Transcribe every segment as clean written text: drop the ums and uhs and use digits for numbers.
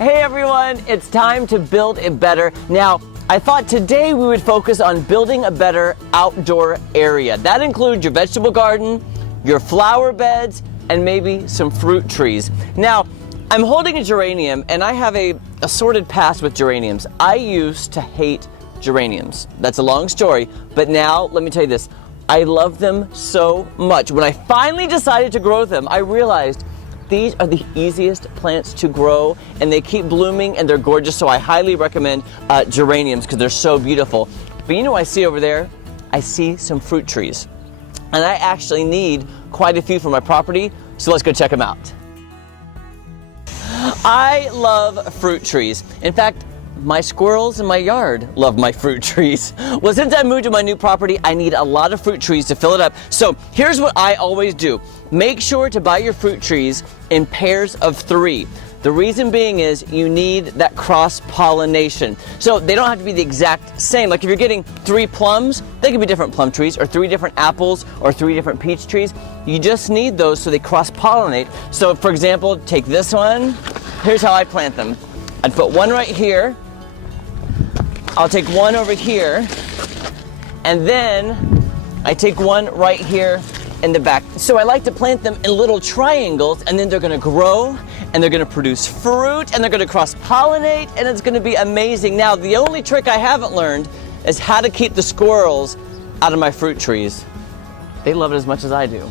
Hey everyone, it's time to build it better. Now, I thought today we would focus on building a better outdoor area. That includes your vegetable garden, your flower beds, and maybe some fruit trees. Now, I'm holding a geranium and I have a sordid past with geraniums. I used to hate geraniums. That's a long story, but now let me tell you this. I love them so much. When I finally decided to grow them, I realized these are the easiest plants to grow and they keep blooming and they're gorgeous, so I highly recommend geraniums because they're so beautiful. But you know what I see over there? I see some fruit trees. And I actually need quite a few for my property, so let's go check them out. I love fruit trees. In fact, my squirrels in my yard love my fruit trees. Well, since I moved to my new property, I need a lot of fruit trees to fill it up. So here's what I always do. Make sure to buy your fruit trees in pairs of 3. The reason being is you need that cross-pollination. So they don't have to be the exact same. Like if you're getting 3 plums, they can be different plum trees, or 3 different apples, or 3 different peach trees. You just need those so they cross-pollinate. So for example, take this one. Here's how I plant them. I'd put one right here. I'll take one over here, and then I take one right here in the back. So I like to plant them in little triangles, and then they're gonna grow, and they're gonna produce fruit, and they're gonna cross-pollinate, and it's gonna be amazing. Now, the only trick I haven't learned is how to keep the squirrels out of my fruit trees. They love it as much as I do.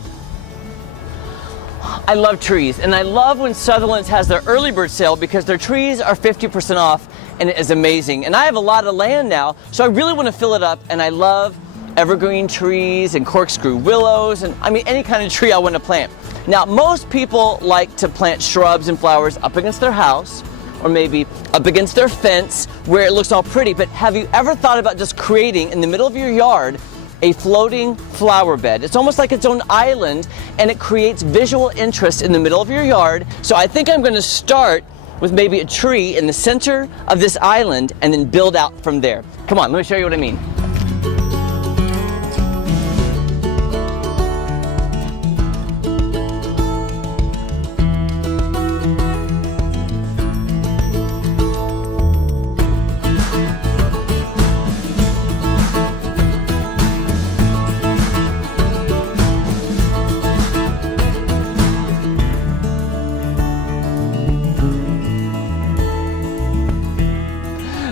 I love trees, and I love when Sutherland's has their early bird sale because their trees are 50% off, and it is amazing. And I have a lot of land now, so I really want to fill it up, and I love evergreen trees and corkscrew willows, and I mean any kind of tree I want to plant. Now, most people like to plant shrubs and flowers up against their house, or maybe up against their fence where it looks all pretty, but have you ever thought about just creating in the middle of your yard a floating flower bed? It's almost like its own island, and it creates visual interest in the middle of your yard. So I think I'm going to start with maybe a tree in the center of this island and then build out from there. Come on, let me show you what I mean.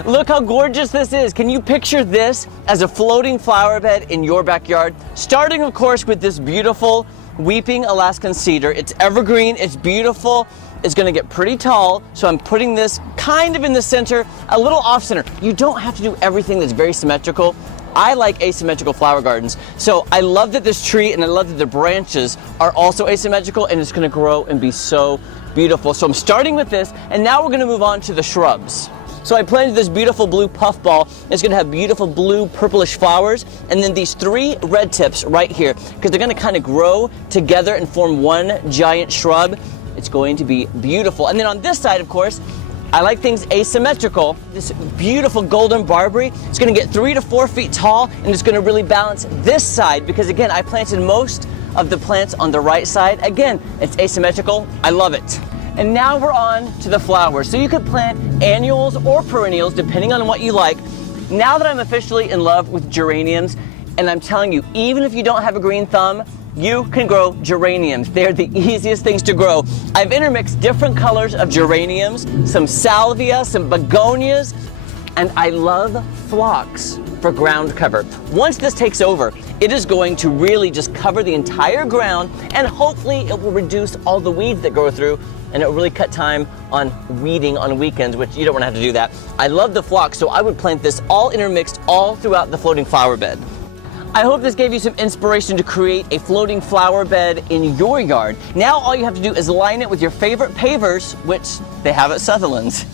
Look how gorgeous this is. Can you picture this as a floating flower bed in your backyard? Starting, of course, with this beautiful weeping Alaskan cedar. It's evergreen, it's beautiful, it's gonna get pretty tall, so I'm putting this kind of in the center, a little off center. You don't have to do everything that's very symmetrical. I like asymmetrical flower gardens. So I love that this tree and I love that the branches are also asymmetrical, and it's gonna grow and be so beautiful. So I'm starting with this, and now we're gonna move on to the shrubs. So I planted this beautiful blue puffball. It's gonna have beautiful blue purplish flowers, and then these 3 red tips right here, because they're gonna kind of grow together and form one giant shrub. It's going to be beautiful. And then on this side, of course, I like things asymmetrical. This beautiful golden barberry, it's gonna get 3 to 4 feet tall, and it's gonna really balance this side, because again, I planted most of the plants on the right side. Again, it's asymmetrical, I love it. And now we're on to the flowers. So you could plant annuals or perennials, depending on what you like. Now that I'm officially in love with geraniums, and I'm telling you, even if you don't have a green thumb, you can grow geraniums. They're the easiest things to grow. I've intermixed different colors of geraniums, some salvia, some begonias, and I love phlox for ground cover. Once this takes over, it is going to really just cover the entire ground, and hopefully it will reduce all the weeds that grow through, and it will really cut time on weeding on weekends, which you don't want to have to do that. I love the phlox, so I would plant this all intermixed all throughout the floating flower bed. I hope this gave you some inspiration to create a floating flower bed in your yard. Now all you have to do is line it with your favorite pavers, which they have at Sutherland's.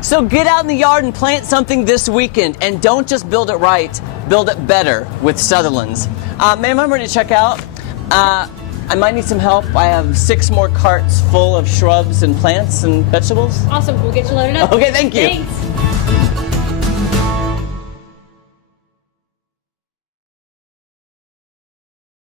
So get out in the yard and plant something this weekend, and don't just build it right, build it better with Sutherland's. Ma'am, I'm ready to check out. I might need some help. I have 6 more carts full of shrubs and plants and vegetables. Awesome, we'll get you loaded up. Okay, thank you. Thanks.